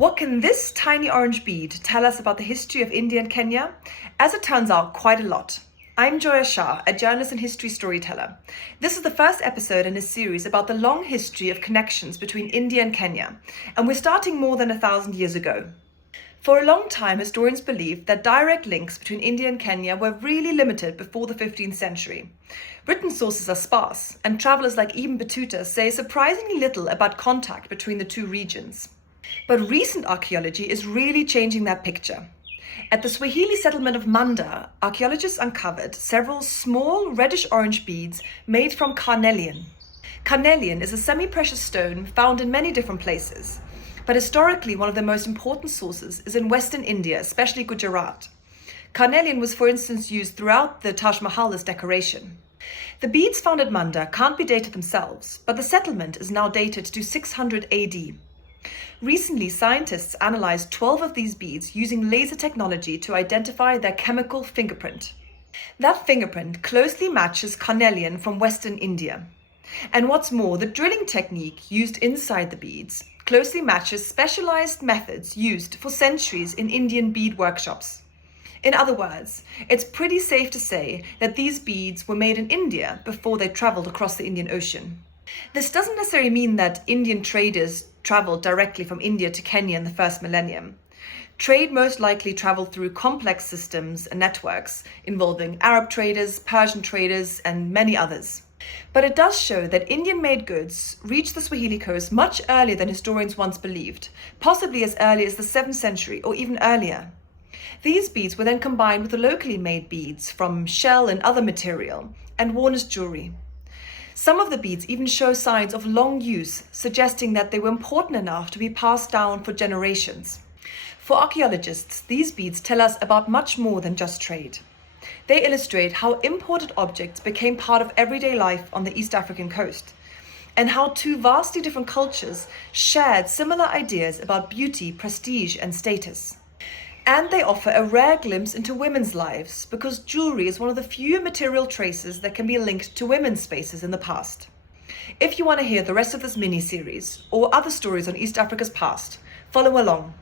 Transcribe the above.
What can this tiny orange bead tell us about the history of India and Kenya? As it turns out, quite a lot. I'm Joya Shah, a journalist and history storyteller. This is the first episode in a series about the long history of connections between India and Kenya, and we're starting more than 1,000 years ago. For a long time, historians believed that direct links between India and Kenya were really limited before the 15th century. Written sources are sparse, and travelers like Ibn Battuta say surprisingly little about contact between the two regions. But recent archaeology is really changing that picture. At the Swahili settlement of Manda, archaeologists uncovered several small reddish-orange beads made from carnelian. Carnelian is a semi-precious stone found in many different places, but historically one of the most important sources is in Western India, especially Gujarat. Carnelian was, for instance, used throughout the Taj Mahal as decoration. The beads found at Manda can't be dated themselves, but the settlement is now dated to 600 AD. Recently, scientists analyzed 12 of these beads using laser technology to identify their chemical fingerprint. That fingerprint closely matches carnelian from Western India. And what's more, the drilling technique used inside the beads closely matches specialized methods used for centuries in Indian bead workshops. In other words, it's pretty safe to say that these beads were made in India before they traveled across the Indian Ocean. This doesn't necessarily mean that Indian traders traveled directly from India to Kenya in the first millennium. Trade most likely traveled through complex systems and networks involving Arab traders, Persian traders, and many others. But it does show that Indian-made goods reached the Swahili coast much earlier than historians once believed, possibly as early as the 7th century or even earlier. These beads were then combined with the locally made beads from shell and other material and worn as jewelry. Some of the beads even show signs of long use, suggesting that they were important enough to be passed down for generations. For archaeologists, these beads tell us about much more than just trade. They illustrate how imported objects became part of everyday life on the East African coast, and how two vastly different cultures shared similar ideas about beauty, prestige, and status. And they offer a rare glimpse into women's lives, because jewelry is one of the few material traces that can be linked to women's spaces in the past. If you want to hear the rest of this mini-series, or other stories on East Africa's past, follow along.